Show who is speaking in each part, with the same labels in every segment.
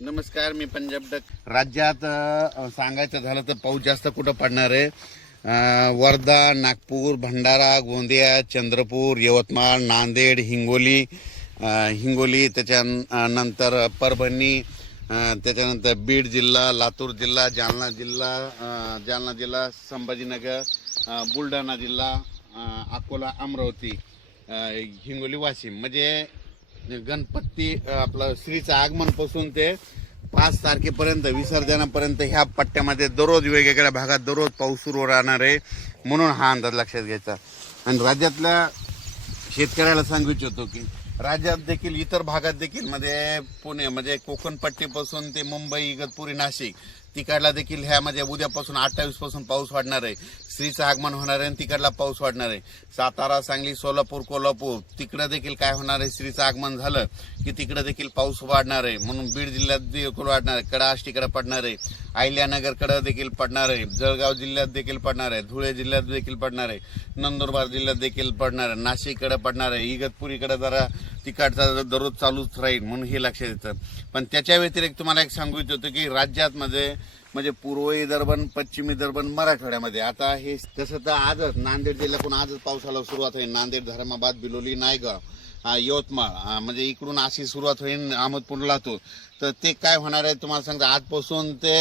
Speaker 1: नमस्कार मी पंजाब डक. राज्यात अ, सांगायचं झालं तर पाऊस जास्त कुठं पडणार आहे? अ, वर्धा नागपूर भंडारा गोंदिया चंद्रपूर यवतमाळ नांदेड हिंगोली अ, हिंगोली त्याच्यानंतर परभणी अ, त्याच्यानंतर बीड जिल्हा लातूर जिल्हा जालना जिल्हा अ, जालना जिल्हा संभाजीनगर अ, बुलढाणा जिल्हा अ, अकोला अमरावती अ, हिंगोली वाशिम. म्हणजे म्हणजे गणपती आपलं श्रीचं आगमनपासून ते पाच तारखेपर्यंत विसर्जनापर्यंत ह्या पट्ट्यामध्ये दररोज वेगवेगळ्या भागात दररोज पाऊस सुरू राहणार आहे म्हणून हा अंदाज लक्षात घ्यायचा. आणि राज्यातल्या शेतकऱ्याला सांगू इच्छितो की राज्यात देखील इतर भागात देखील मध्ये पुणे म्हणजे कोकण पट्टीपासून ते मुंबई इगतपुरी नाशिक तिकडला देखील ह्यामध्ये उद्यापासून अठ्ठावीसपासून पाऊस वाढणार आहे. श्रीचं आगमन होणार आहे आणि तिकडला पाऊस वाढणार आहे. सातारा सांगली सोलापूर कोल्हापूर तिकडं देखील काय होणार आहे? श्रीचं आगमन झालं की तिकडं देखील पाऊस वाढणार आहे. म्हणून बीड जिल्ह्यात देखील वाढणार आहे. कडा आष्टीकडे पडणार आहे. अहिल्यानगरकडे देखील पडणार आहे. जळगाव जिल्ह्यात देखील पडणार आहे. धुळे जिल्ह्यात देखील पडणार आहे. नंदुरबार जिल्ह्यात देखील पडणार आहे. नाशिककडे पडणार आहे. इगतपुरीकडे जरा तिकडचा दररोज चालूच राहील म्हणून हे लक्षात येतं. पण त्याच्या व्यतिरिक्त तुम्हाला एक सांगू इच्छितो की राज्यात मध्ये म्हणजे पूर्व विदर्भन पश्चिम विदर्भन मराठवाड्यामध्ये. आता हे तसं तर आजच नांदेड जिल्ह्यातून आजच पावसाला सुरुवात होईल. नांदेड धर्माबाद बिलोली नायगाव यवतमाळ म्हणजे इकडून अशी सुरुवात होईल अहमदपूर लातूर तर ते काय होणार आहे तुम्हाला सांगता आजपासून ते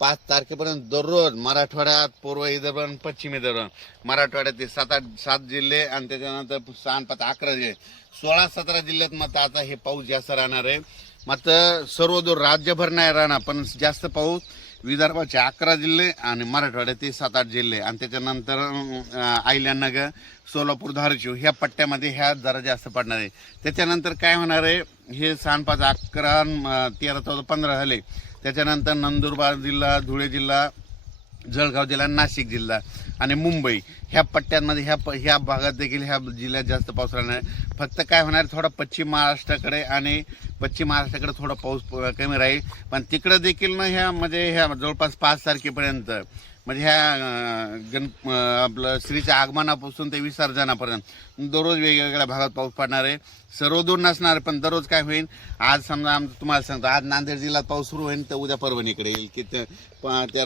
Speaker 1: पाच तारखेपर्यंत दररोज मराठवाड्यात पूर्व विदर्भन पश्चिम विदर्भन मराठवाड्यात ते सात आठ सात जिल्हे आणि त्याच्यानंतर सहा पाच अकरा जिल्हे. सोळा सतरा जिल्ह्यात मात्र आता हे पाऊस जास्त राहणार आहे. मात्र सर्व दूर राज्यभर नाही राहणार पण जास्त पाऊस विदर्भाचे अकरा जिल्हे आणि मराठवाड्याचे सात आठ जिल्हे. आणि त्याच्यानंतर आयल्यानगर सोलापूर धाराशिव ह्या पट्ट्यामध्ये ह्या जरा जास्त पडणार आहे. त्याच्यानंतर काय होणार आहे? हे सहा पाच अकरा तेरा चौदा पंधरा झाले त्याच्यानंतर नंदुरबार जिल्हा धुळे जिल्हा जळगाव जिल्हा नाशिक जिल्हा आणि मुंबई. ह्या पट्ट्यांमध्ये ह्या प- ह्या भागात देखील ह्या जिल्ह्यात जास्त पाऊस राहणार आहे. फक्त काय होणार थोडा पश्चिम महाराष्ट्राकडे आणि पश्चिम महाराष्ट्राकडे थोडा पाऊस कमी राहील. पण तिकडं देखील ना ह्या म्हणजे ह्या जवळपास पाच तारखेपर्यंत म्हणजे ह्या गण आपलं श्रीच्या आगमनापासून ते विसर्जनापर्यंत दररोज वेगवेगळ्या भागात पाऊस पडणार आहे. सर्वदूर नसणार पण दररोज काय होईल? आज समजा आम तुम्हाला सांगतो आज नांदेड जिल्ह्यात पाऊस सुरू होईल तर उद्या परभणीकडे येईल की त्या प-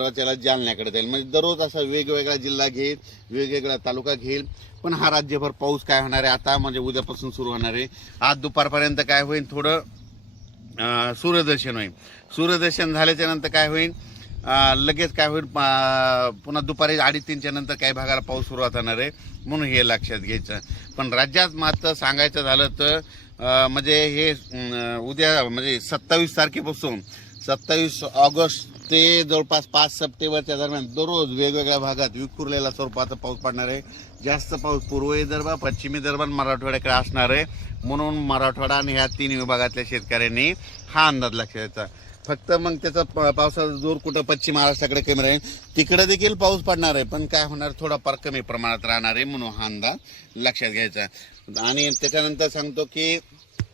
Speaker 1: जालन्याकडे जाईल. म्हणजे दररोज असा वेगवेगळा जिल्हा घेईल वेगवेगळा तालुका घेईल. पण हा राज्यभर पाऊस काय होणार आहे? आता म्हणजे उद्यापासून सुरू होणार आहे. आज दुपारपर्यंत काय होईल? थोडं सूर्यदर्शन होईल. सूर्यदर्शन झाल्याच्यानंतर काय होईल? लगेच काय होईल? पुन्हा दुपारी अडीच तीनच्या नंतर काही भागाला पाऊस सुरुवात होणार आहे म्हणून हे लक्षात घ्यायचं. पण राज्यात मात्र सांगायचं झालं तर म्हणजे हे उद्या म्हणजे सत्तावीस तारखेपासून सत्तावीस ऑगस्ट ते जवळपास पाच सप्टेंबरच्या दरम्यान दररोज वेगवेगळ्या भागात विखुरलेला स्वरूपाचा पाऊस पडणार आहे. जास्त पाऊस पूर्व विदर्भ पश्चिमी विदर्भ मराठवाड्याकडे असणार आहे. म्हणून मराठवाडा आणि ह्या तीन विभागातल्या शेतकऱ्यांनी हा अंदाज लक्षात द्यायचा. फक्त मग त्याचा प- पावसाचा जोर कुठं पश्चिम महाराष्ट्राकडे कमी राहील तिकडे देखील पाऊस पडणार आहे. पण काय होणार थोडाफार कमी प्रमाणात राहणार आहे म्हणून हा अंदाज लक्षात घ्यायचा. आणि त्याच्यानंतर सांगतो की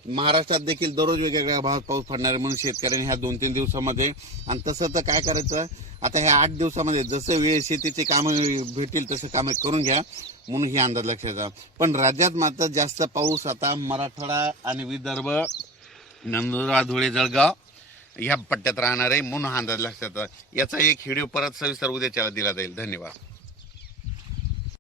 Speaker 1: महाराष्ट्रात देखील दररोज वेगवेगळ्या भागात पाऊस पडणार आहे म्हणून शेतकऱ्यांनी ह्या दोन तीन दिवसामध्ये आणि तसं तर काय करायचं? आता ह्या आठ दिवसामध्ये जसं वेळ शेतीचे कामं भेटतील तसं कामं करून घ्या म्हणून ही अंदाज लक्षात घ्या पण राज्यात मात्र जास्त पाऊस आता मराठवाडा आणि विदर्भ नंदुरबार धुळे जळगाव ह्या पट्ट्यात राहणार आहे म्हणून हा अंदाज लक्षात याचा एक व्हिडिओ परत सविस्तर उद्याच्याला दिला जाईल. धन्यवाद.